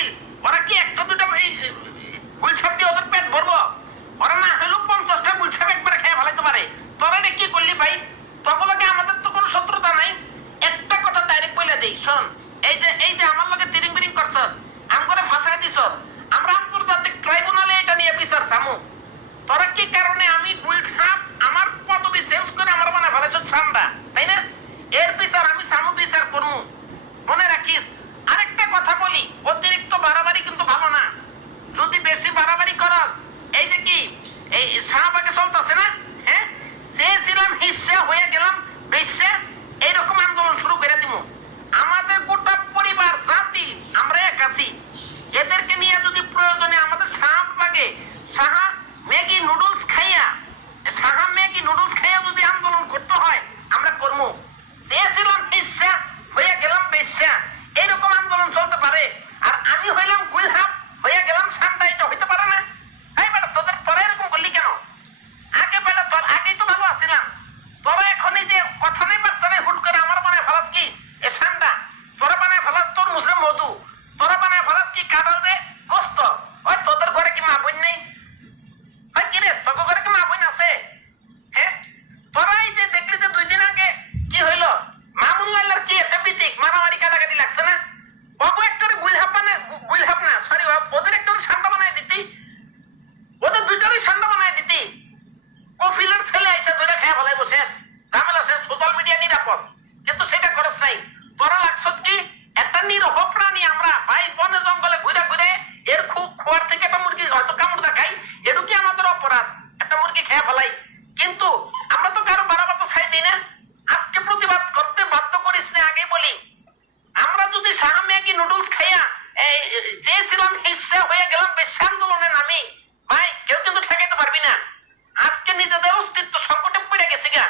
বাতিল, ওরা কি একটা দুটা গুলছাপ দিয়ে ওদের পেট ভরবো? ওরা না হইলেও 50টা গুলছাপ একবারে খেয়ে ফেলাইতে পারে। তোরা এটা কি করলি ভাই? তগুলোকে আমাদের তো কোনো শত্রুতা নাই। একটা কথা ডাইরেক্ট বলে দেই, শোন, এই যে আমার লগে তিরিং বিরিং করছ, আম করে ফাঁসাই দিছ, আমরা আন্তর্জাতিক ট্রাইব্যুনালে এটা নিয়ে বিচার চামু। তোরা কি কারণে আমি গুলছাপ আমার পদবি চেঞ্জ করে আমার মনে ফেলেছ ঠান্ডা, তাই না? এর বিচার আমি চামু, বিচার করবো। মনে রাখিস, আরেকটা কথা বলি, অতিরিক্ত বাড়াবাড়ি কিন্তু ভালো না। যদি বেশি বাড়াবাড়ি করস, এই যে কি এই শাহবাগে চলতেছে না, হ্যাঁ, চেয়েছিলাম হিস্সা হয়ে গেলাম বেশ্যা, এইরকম আন্দোলন শুরু করে দিব। আমাদের গোটা পরিবার জাতি আমরা এক আছি। এদেরকে নিয়ে যদি প্রয়োজনে আমাদের শাহবাগে সাহা ম্যাগি নুডলস খাইয়া যদি আন্দোলন করতে হয় আমরা করবো। চেয়েছিলাম হিস্সা হয়ে গেলাম বেশ্যা, এইরকম আন্দোলন চলতে পারে। আর আমি হইলাম গুলহাব হয়ে গেলাম ঠান্ডা, এটা হইতে পারে না। এই বেটা তোরা এরকম করলি কেন? আগে বেটা তোর আগেই তো ভালো আছিলাম। তোরা এখনই যে কথা নেই বার্তা নেই, হুট করে আমার বানায় ফেলাস কি এ ঠান্ডা, তোরা বানায় ফেলাস তোর মুসলিম মধু, তোরা বানায় ফেলাস কি কাটাল রে গোস্ত। ওই তোদের ঘরে কি মা বোন নেই? ভাই কি রে, তোর ঘরে কি মা বোন আছে? হ্যাঁ, তোরা এই যে দেখলি যে 2 দিন আগে কি হইলো, মামুল্লাহর কি একটা বিতিক মারামারি কাটাকাটি লাগছে না? বাবু একটা গুলহাব না, সরি, ওদের একটা ঠান্ডা বানায় দিতি, ওদের দুইটারই ঠান্ডা বানায় দিতি। কফিলের ছেলে এসে ধরে খেয়ে ফেলাই বসে ঝামেলা শেষ, সোশ্যাল মিডিয়া নিরাপদ, কিন্তু সেটা খরচ নাই। তোরা লাগছত কি একটা নিরহ প্রাণী, আমরা ভাই বনে জঙ্গলে ঘুরে ঘুরে এর খুব খোয়ার থেকে একটা মুরগি হয়তো কামড় দেখাই, এটু কি আমাদের অপরাধ? একটা মুরগি খেয়ে ফেলাই, কিন্তু আমরা তো কারো বাড়াবাতো ছাই দিই না। আজকে প্রতিবাদ করতে বাধ্য করিস না, আগেই বলি। আমরা যদি শাহা ম্যাগি নুডলস খাইয়া চেয়েছিলাম হিস্সা হয়ে গেলাম বেশ্যা আন্দোলনে নামি, ভাই কেউ কিন্তু ঠেকাইতে পারবি না। আজকে নিজেদের অস্তিত্ব সংকটে পড়ে গেছে গা।